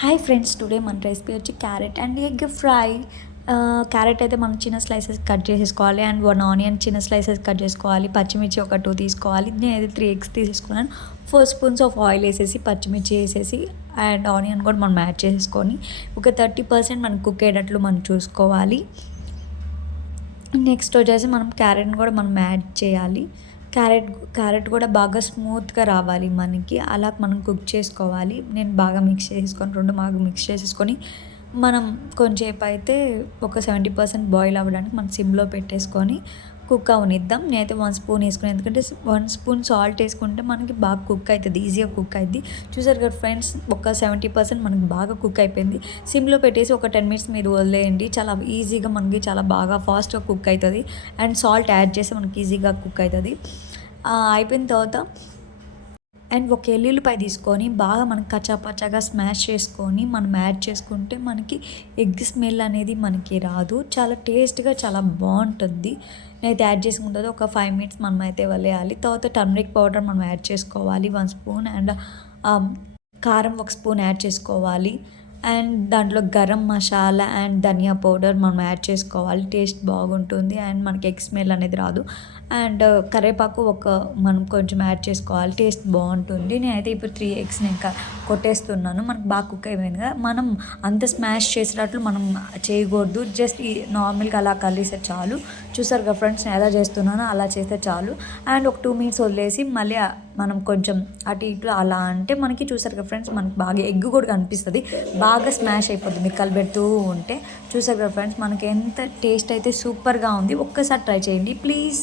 Hi friends, today మన recipe వచ్చి carrot and egg fry. Carrot అయితే మనం చిన్న స్లైసెస్ కట్ చేసేసుకోవాలి అండ్ 1 ఆనియన్ చిన్న స్లైసెస్ కట్ చేసుకోవాలి. పచ్చిమిర్చి ఒక 2 తీసుకోవాలి. నేనైతే 3 ఎగ్స్ తీసుకున్నాను. 4 స్పూన్స్ ఆఫ్ ఆయిల్ వేసేసి పచ్చిమిర్చి వేసేసి అండ్ ఆనియన్ కూడా మనం యాడ్ చేసుకొని ఒక 30% మనం కుక్ అయ్యేటట్లు మనం చూసుకోవాలి. నెక్స్ట్ వచ్చేసి మనం క్యారెట్ని కూడా మనం యాడ్ చేయాలి. క్యారెట్ కూడా బాగా స్మూత్గా రావాలి మనకి, అలా మనం కుక్ చేసుకోవాలి. నేను బాగా మిక్స్ చేసుకొని బాగా మిక్స్ చేసేసుకొని మనం కొంచెంసేపు అయితే ఒక 70% బాయిల్ అవ్వడానికి మనం సిమ్లో పెట్టేసుకొని కుక్ అవనిద్దాం. నేనైతే 1 స్పూన్ వేసుకుని, ఎందుకంటే 1 స్పూన్ సాల్ట్ వేసుకుంటే మనకి బాగా కుక్ అవుతుంది, ఈజీగా కుక్ అవుతుంది. చూసారు కదా ఫ్రెండ్స్, ఒక 70% మనకి బాగా కుక్ అయిపోయింది. సిమ్లో పెట్టేసి ఒక 10 మినిట్స్ మీరు వదిలేయండి. చాలా ఈజీగా మనకి చాలా బాగా ఫాస్ట్గా కుక్ అవుతుంది. అండ్ సాల్ట్ యాడ్ చేస్తే మనకి ఈజీగా కుక్ అవుతుంది. అయిపోయిన తర్వాత అండ్ ఒక ఎల్లుల్లిపాయ తీసుకొని బాగా మనం కచ్చాపచ్చాగా స్మాష్ చేసుకొని మనం యాడ్ చేసుకుంటే మనకి ఎగ్ స్మెల్ అనేది మనకి రాదు. చాలా టేస్ట్గా చాలా బాగుంటుంది. నేనైతే యాడ్ చేసుకున్న తర్వాత ఒక 5 మినిట్స్ మనం అయితే వదిలేయాలి. తర్వాత టర్మరిక్ పౌడర్ మనం యాడ్ చేసుకోవాలి 1 స్పూన్ అండ్ కారం 1 స్పూన్ యాడ్ చేసుకోవాలి. అండ్ దాంట్లో గరం మసాలా అండ్ ధనియా పౌడర్ మనం యాడ్ చేసుకోవాలి. టేస్ట్ బాగుంటుంది అండ్ మనకి ఎగ్ స్మెల్ అనేది రాదు. అండ్ కరివేపాకు మనం కొంచెం యాడ్ చేసుకోవాలి, టేస్ట్ బాగుంటుంది. నేనైతే ఇప్పుడు 3 ఎగ్స్ని ఇంకా కొట్టేస్తున్నాను. మనకు బాగా కుక్ అయిపోయిందిగా, మనం అంత స్మాష్ చేసేటట్లు మనం చేయకూడదు. జస్ట్ ఈ నార్మల్గా అలా కలిస్తే చాలు. చూసారు కదా ఫ్రెండ్స్, నేను ఎలా చేస్తున్నానో అలా చేస్తే చాలు. అండ్ ఒక 2 మినిట్స్ వదిలేసి మళ్ళీ మనం కొంచెం అటు ఇటు అలా అంటే మనకి, చూసారు కదా ఫ్రెండ్స్, మనకి బాగా ఎగ్ కూడా కనిపిస్తుంది, బాగా స్మాష్ అయిపోతుంది మీరు కలిపెడుతూ ఉంటే. చూసారు కదా ఫ్రెండ్స్, మనకి ఎంత టేస్ట్ అయితే సూపర్గా ఉంది. ఒక్కసారి ట్రై చేయండి ప్లీజ్.